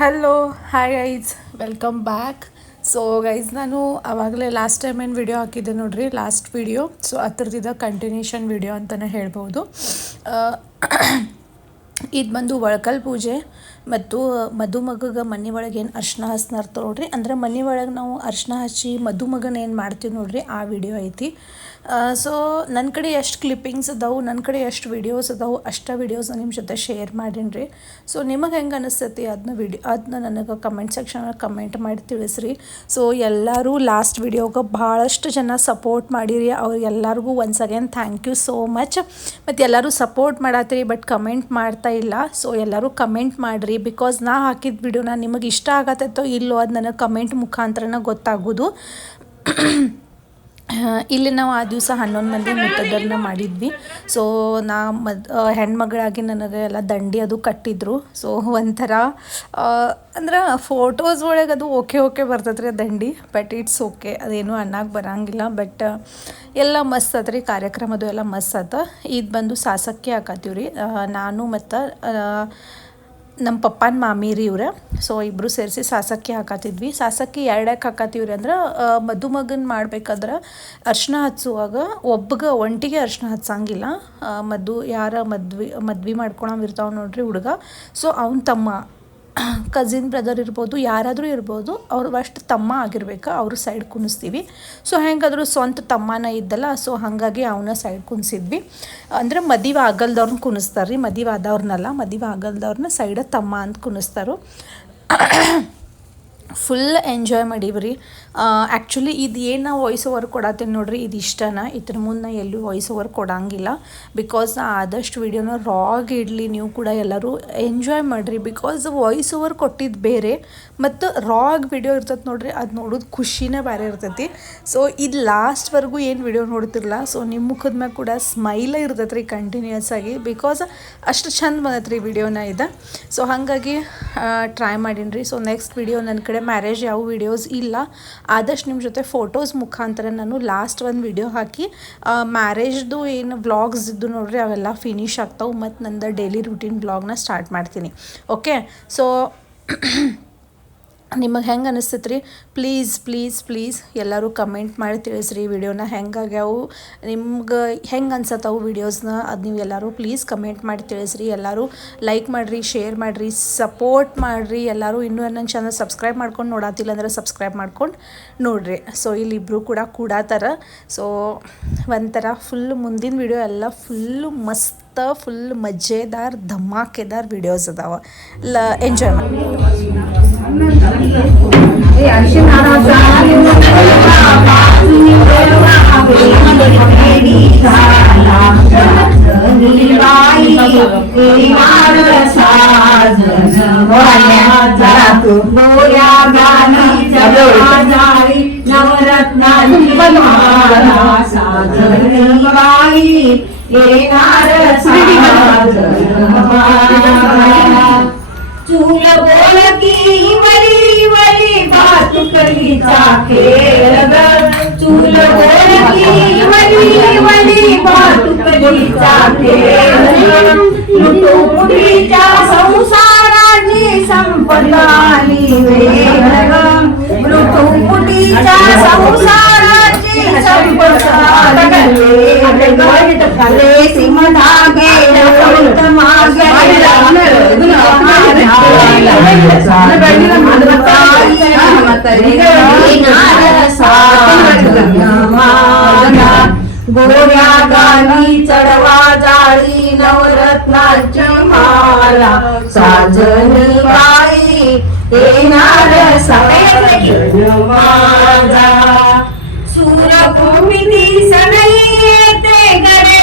Hello hi guys, welcome back. So guys, ನಾನು ಆವಾಗಲೇ last time ಏನು ವಿಡಿಯೋ ಹಾಕಿದ್ದೆ ನೋಡ್ರಿ, ಲಾಸ್ಟ್ ವಿಡಿಯೋ. ಸೊ ಅದರದ್ದು ಕಂಟಿನ್ಯೂಷನ್ ವಿಡಿಯೋ ಅಂತಲೇ ಹೇಳ್ಬೋದು. ಇದು ಬಂದು ಒಳಕಲ್ ಪೂಜೆ ಮತ್ತು ಮದುಮಗಗೆ ಮನೆ ಒಳಗೆ ಏನು ಅರ್ಶಿನ ಹಚ್ಚಿರ್ತಾರೆ ನೋಡ್ರಿ, ಅಂದರೆ ಮನೆ ಒಳಗೆ ನಾವು ಅರ್ಶಿನ ಹಚ್ಚಿ ಮದುಮಗನ ಏನು ಮಾಡ್ತೀವಿ ನೋಡ್ರಿ, ಆ ವಿಡಿಯೋ ಐತಿ. ಸೊ ನನ್ನ ಕಡೆ ಎಷ್ಟು ಕ್ಲಿಪ್ಪಿಂಗ್ಸ್ ಅದಾವು, ನನ್ನ ಕಡೆ ಎಷ್ಟು ವಿಡಿಯೋಸ್ ಅದಾವು, ಅಷ್ಟು ವಿಡಿಯೋಸ್ನ ನಿಮ್ಮ ಜೊತೆ ಶೇರ್ ಮಾಡೀನಿ ರೀ. ಸೊ ನಿಮಗೆ ಹೆಂಗೆ ಅನಿಸ್ತೈತಿ ಅದನ್ನ ನನಗೆ ಕಮೆಂಟ್ ಸೆಕ್ಷನಲ್ಲಿ ಕಮೆಂಟ್ ಮಾಡಿ ತಿಳಿಸ್ರಿ. ಸೊ ಎಲ್ಲರೂ ಲಾಸ್ಟ್ ವಿಡಿಯೋಗೆ ಭಾಳಷ್ಟು ಜನ ಸಪೋರ್ಟ್ ಮಾಡಿರಿ, ಅವ್ರಿಗೆಲ್ಲರಿಗೂ once again thank you so much. ಮತ್ತು ಎಲ್ಲರೂ ಸಪೋರ್ಟ್ ಮಾಡತ್ತೀರಿ, ಬಟ್ ಕಮೆಂಟ್ ಮಾಡ್ತಾ ಇಲ್ಲ. ಸೊ ಎಲ್ಲರೂ ಕಮೆಂಟ್ ಮಾಡಿರಿ, ಬಿಕಾಸ್ ನಾ ಹಾಕಿದ ವಿಡಿಯೋನ ನಿಮಗೆ ಇಷ್ಟ ಆಗತ್ತೋ ಇಲ್ಲೋ ಅದು ನನಗೆ ಕಮೆಂಟ್ ಮುಖಾಂತರನ ಗೊತ್ತಾಗೋದು. ಇಲ್ಲಿ ನಾವು ಆ ದಿವಸ 11 ಮಂದಿ ಮುತ್ತೈದೆಯರನ್ನ ಮಾಡಿದ್ವಿ. ಸೊ ನಾ ಹೆಣ್ಮಗಳಾಗಿ ನನಗೆ ಎಲ್ಲ ದಂಡಿ ಅದು ಕಟ್ಟಿದ್ರು. ಸೊ ಒಂಥರ ಅಂದ್ರೆ ಫೋಟೋಸ್ ಒಳಗೆ ಅದು ಓಕೆ ಬರ್ತದೆ ರೀ ದಂಡಿ, ಬಟ್ ಇಟ್ಸ್ ಓಕೆ, ಅದೇನು ಅನ್ನಕ್ಕೆ ಬರೋಂಗಿಲ್ಲ. ಬಟ್ ಎಲ್ಲ ಮಸ್ತ್ ಆತ ರೀ, ಕಾರ್ಯಕ್ರಮದು ಎಲ್ಲ ಮಸ್ತ್ ಆತ. ಇದು ಬಂದು ಸಾಸಕ್ಕಿ ಹಾಕತ್ತೀವಿ ರೀ, ನಾನು ಮತ್ತು ನಮ್ಮ ಪಪ್ಪನ ಮಾಮಿ ರೀ ಇವ್ರೆ. ಸೊ ಇಬ್ಬರು ಸೇರಿಸಿ ಸಾಸಕ್ಕಿ ಹಾಕತ್ತಿದ್ವಿ. ಸಾಸಕ್ಕಿ ಎರಡಕ್ಕೆ ಹಾಕತ್ತೀವಿ ರೀ, ಅಂದ್ರೆ ಮದುಮಗನ ಮಾಡ್ಬೇಕಾದ್ರೆ ಅರ್ಶಿನ ಹಚ್ಚುವಾಗ ಒಂಟಿಗೆ ಅರ್ಶಿನ ಹಚ್ಚಂಗಿಲ್ಲ. ಯಾರ ಮದ್ವೆ ಮಾಡ್ಕೊಳಂಗಿರ್ತಾವೆ ನೋಡ್ರಿ ಹುಡುಗ, ಸೊ ಅವ್ನ ತಮ್ಮ ಕಸಿನ್ ಬ್ರದರ್ ಇರ್ಬೋದು, ಯಾರಾದರೂ ಇರ್ಬೋದು, ಅವ್ರು ಅಷ್ಟು ತಮ್ಮ ಆಗಿರ್ಬೇಕು, ಅವರು ಸೈಡ್ ಕುಣಿಸ್ತೀವಿ. ಸೊ ಹೆಂಗಾದರೂ ಸ್ವಂತ ತಮ್ಮನ ಇದ್ದಲ್ಲ, ಸೊ ಹಾಗಾಗಿ ಅವನ ಸೈಡ್ ಕುಣಿಸಿದ್ವಿ. ಅಂದರೆ ಮದುವೆ ಆಗಲ್ದವ್ರನ್ನ ಕುಣಿಸ್ತಾರೆ ರೀ, ಮದುವೆ ಆದವ್ರನ್ನಲ್ಲ, ಮದುವೆ ಆಗಲ್ದವ್ರನ್ನ ಸೈಡ ತಮ್ಮ ಅಂತ ಕುಣಿಸ್ತಾರೆ. ಫುಲ್ ಎಂಜಾಯ್ ಮಾಡೀವ್ರಿ. ಆ್ಯಕ್ಚುಲಿ ಇದು ಏನು ನಾವು ವಾಯ್ಸ್ ಓವರ್ ಕೊಡತ್ತೀನಿ ನೋಡ್ರಿ, ಇದು ಇಷ್ಟನ. ಇದ್ರ ಮುಂದೆ ಎಲ್ಲೂ ವಾಯ್ಸ್ ಓವರ್ ಕೊಡೋಂಗಿಲ್ಲ, ಬಿಕಾಸ್ ನಾ ಆದಷ್ಟು ವಿಡಿಯೋನ ರಾಗ್ ಇಡಲಿ, ನೀವು ಕೂಡ ಎಲ್ಲರೂ ಎಂಜಾಯ್ ಮಾಡಿರಿ. ಬಿಕಾಸ್ ವಾಯ್ಸ್ ಓವರ್ ಕೊಟ್ಟಿದ್ದು ಬೇರೆ ಮತ್ತು ರಾಗ್ ವಿಡಿಯೋ ಇರ್ತೈತೆ ನೋಡ್ರಿ, ಅದು ನೋಡೋದು ಖುಷಿನೇ ಬೇರೆ ಇರ್ತೈತಿ. ಸೊ ಇದು ಲಾಸ್ಟ್ವರೆಗೂ ಏನು ವಿಡಿಯೋ ನೋಡ್ತಿರಲ್ಲ, ಸೊ ನಿಮ್ಮ ಮುಖದ ಮ್ಯಾಗ ಕೂಡ ಸ್ಮೈಲೇ ಇರ್ತೈತೆ ರೀ ಕಂಟಿನ್ಯೂಸ್ ಆಗಿ, ಬಿಕಾಸ್ ಅಷ್ಟು ಚಂದ ಬಂದೈತೆ ರೀ ವಿಡಿಯೋನ ಇದು. ಸೊ ಹಾಗಾಗಿ ಟ್ರೈ ಮಾಡೀನಿ ರೀ. ಸೊ ನೆಕ್ಸ್ಟ್ ವಿಡಿಯೋ ನನ್ನ ಕಡೆ ಮ್ಯಾರೇಜ್ ಯಾವ ವಿಡಿಯೋಸ್ ಇಲ್ಲ, ಆದಷ್ಟು ನಿಮ್ಮ ಜೊತೆ ಫೋಟೋಸ್ ಮುಖಾಂತರ ನಾನು ಲಾಸ್ಟ್ ಒಂದು ವಿಡಿಯೋ ಹಾಕಿ ಮ್ಯಾರೇಜ್ದು ಏನು ವ್ಲಾಗ್ಸ್ ಇದ್ದು ನೋಡ್ರಿ ಅವೆಲ್ಲ ಫಿನಿಶ್ ಆಗ್ತಾವೆ, ಮತ್ತು ನಂದು ಡೈಲಿ ರೂಟೀನ್ ವ್ಲಾಗ್ನ ಸ್ಟಾರ್ಟ್ ಮಾಡ್ತೀನಿ. ಓಕೆ, ಸೊ ನಿಮಗೆ ಹೆಂಗೆ ಅನಿಸ್ತೈತೆ ರೀ, ಪ್ಲೀಸ್ ಎಲ್ಲರೂ ಕಮೆಂಟ್ ಮಾಡಿ ತಿಳಿಸ್ರಿ ವಿಡಿಯೋನ ಹೆಂಗಾಗ್ಯಾವು, ನಿಮ್ಗೆ ಹೆಂಗೆ ಅನ್ಸತ್ತವು ವಿಡಿಯೋಸ್ನ, ಅದು ನೀವು ಎಲ್ಲರೂ ಪ್ಲೀಸ್ ಕಮೆಂಟ್ ಮಾಡಿ ತಿಳಿಸ್ರಿ. ಎಲ್ಲರೂ ಲೈಕ್ ಮಾಡಿರಿ, ಶೇರ್ ಮಾಡಿರಿ, ಸಪೋರ್ಟ್ ಮಾಡಿರಿ. ಎಲ್ಲರೂ ಇನ್ನೂ ನನ್ನ ಚಾನಲ್ ಸಬ್ಸ್ಕ್ರೈಬ್ ಮಾಡ್ಕೊಂಡು ನೋಡತ್ತಿಲ್ಲ ಅಂದರೆ ಸಬ್ಸ್ಕ್ರೈಬ್ ಮಾಡ್ಕೊಂಡು ನೋಡಿರಿ. ಸೊ ಇಲ್ಲಿಬ್ಬರು ಕೂಡ ಕೂಡಾತಾರ. ಸೊ ಒಂಥರ ಫುಲ್ ಮುಂದಿನ ವಿಡಿಯೋ ಎಲ್ಲ ಫುಲ್ಲು ಮಸ್ತ್, ಫುಲ್ ಮಜೆದಾರ್ ಧಮಾಕೆದಾರ್ ವಿಡಿಯೋಸ್ ಅದಾವ, ಎಂಜಾಯ್ ಮಾಡಿ. चूल बोल की वली वली बात कली जाके चूल बोल की वली वली बात कली जाके लुटू पुढीच्या संसाराची संपदाली वेग लुटू पुढीच्या संसाराची संपदाली वेग सिंहनागे मागे गोऱ्या गाली चढवा जाळी नवरत्नाची माला साजनी बाई येणार साजन माझा सूरभूमी दिसणे येते गडे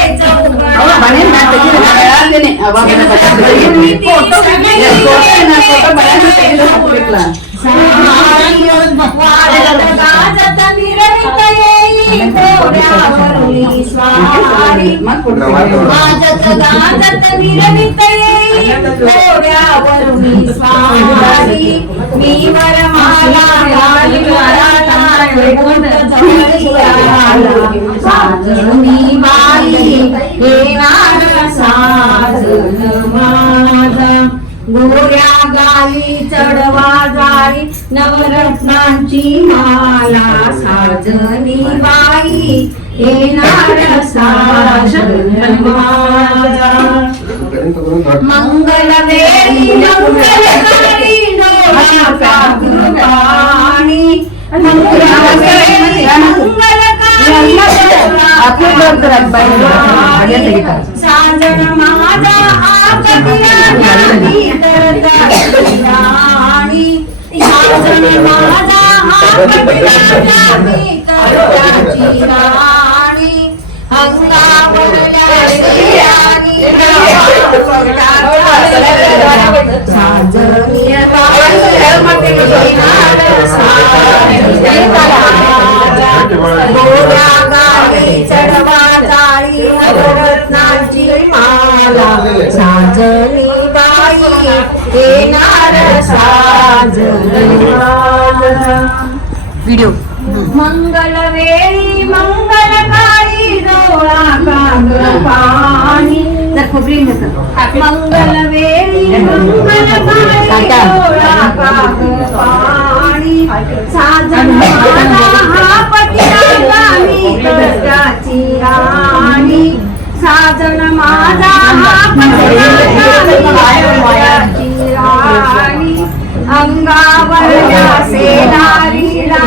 स्वामी माझ्याच गाजत विरविते डोळ्यावर मी स्वारी मी वरमाला घाली साजनी बाई येणार साजन माझा गोऱ्या गाली चढवा जाळी नवरत्नांची माला साजनी बाई येणार साजन माझा मंगल वेळी मंगलकारी डोळा पाणी साजन माझा आपल्या राणी साजन माझा आपल्या राणी अंगावरल्या चढवा जाळी नवरत्नांची माला साजनी बाई येणार साजन व्हिडिओ मंगल वेळी मंगलकारी डोळा काग पाणी मंगल वेळी मंगलकारी डोळा काग पाणी साजन माझा हा पतिराजा मी कष्टाची राणी साजन माझा हा पतिराजा मी कष्टाची राणी अंगावरल्या सेनारीला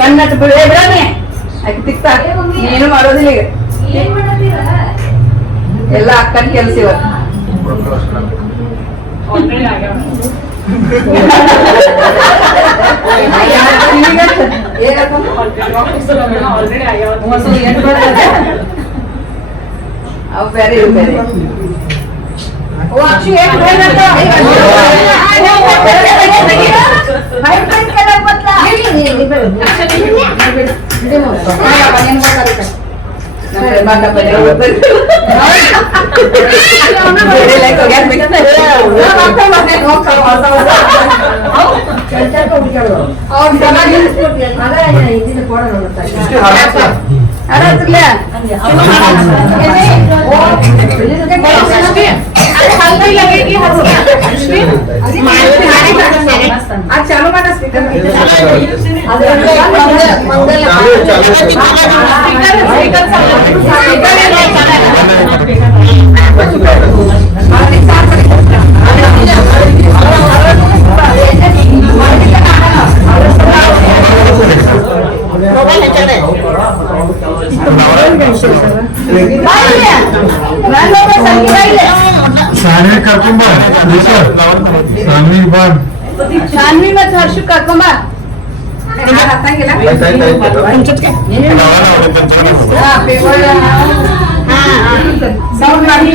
ಕನ್ನಡ ತಿಕ್ತಾ ಏನು ಮಾಡೋದಿಲ್ಲ ಈಗ ಎಲ್ಲ ಅಕ್ಕನ ಕೆಲಸ ಇವತ್ತು ಅವು ಬೇರೆ ಇವು ಬೇರೆ चालू माना स्पीकर सानवी ಕರ್ಕೊಂಬ ಸಾನ್ವಿ ಬಾ ಶಾನ್ವಿ ಮತ್ತು ಹರ್ಷ ಕರ್ಕೊಂಬ ಸೌಂಡ್ ಮಾಡಿ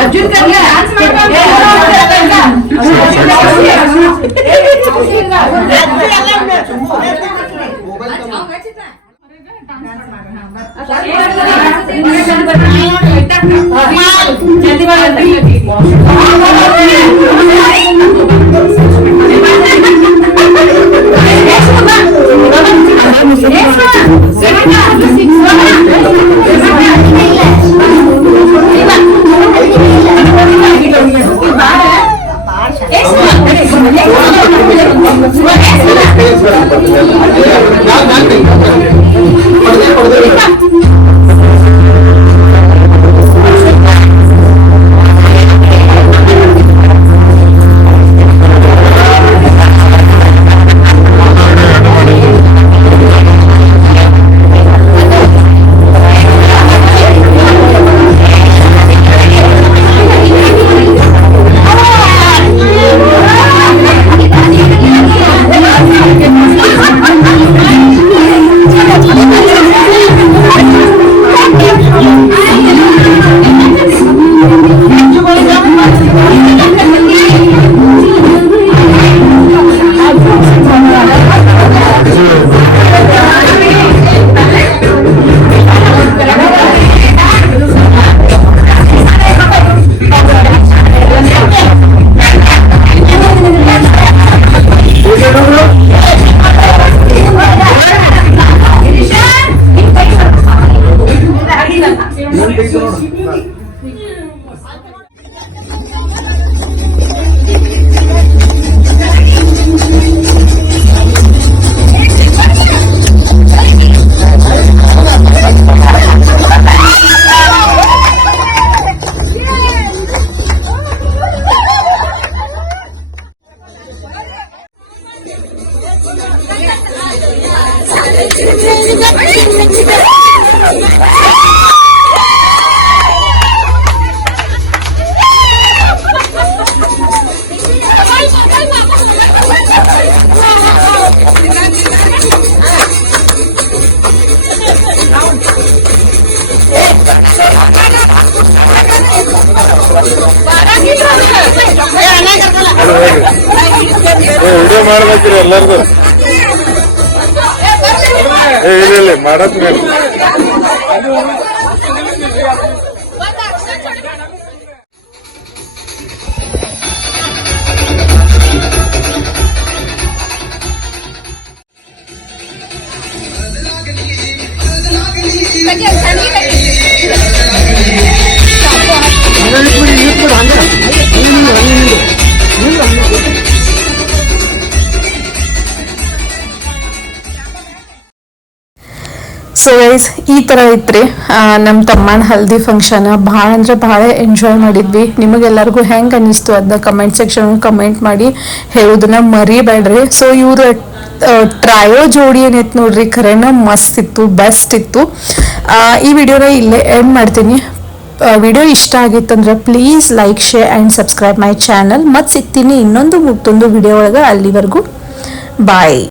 ಅರ್ಜುನ್ ಕರ್ಯ ವಿಡಿಯೋ ಮಾಡ್ಬೇಕ್ರಿ ಎಲ್ಲಾರ್ದು ಇಲ್ಲ ಮಾಡತ್ ಸೊ ಗೈಸ್ ಈ ಥರ ಐತ್ರಿ ನಮ್ಮ ತಮ್ಮನ ಹಲ್ದಿ ಫಂಕ್ಷನ್ ಭಾಳ ಅಂದ್ರೆ ಭಾಳ ಎಂಜಾಯ್ ಮಾಡಿದ್ವಿ. ನಿಮಗೆಲ್ಲರಿಗೂ ಹೆಂಗೆ ಅನ್ನಿಸ್ತು ಅದನ್ನ ಕಮೆಂಟ್ ಸೆಕ್ಷನ್ ಕಮೆಂಟ್ ಮಾಡಿ ಹೇಳೋದನ್ನ ಮರಿಬೇಡ್ರಿ. ಸೊ ಇವರು ಟ್ರಯೋ ಜೋಡಿ ಏನೈತೆ ನೋಡ್ರಿ, ಖರೇನ ಮಸ್ತ್ ಇತ್ತು, ಬೆಸ್ಟ್ ಇತ್ತು. ಈ ವಿಡಿಯೋನ ಇಲ್ಲೇ ಎಂಡ್ ಮಾಡ್ತೀನಿ. ವಿಡಿಯೋ ಇಷ್ಟ ಆಗಿತ್ತಂದ್ರೆ please like, share and subscribe my channel. ಮತ್ತು ಸಿಗ್ತೀನಿ ಇನ್ನೊಂದು ಮತ್ತೊಂದು ವಿಡಿಯೋ ಒಳಗೆ. ಅಲ್ಲಿವರೆಗೂ ಬಾಯ್.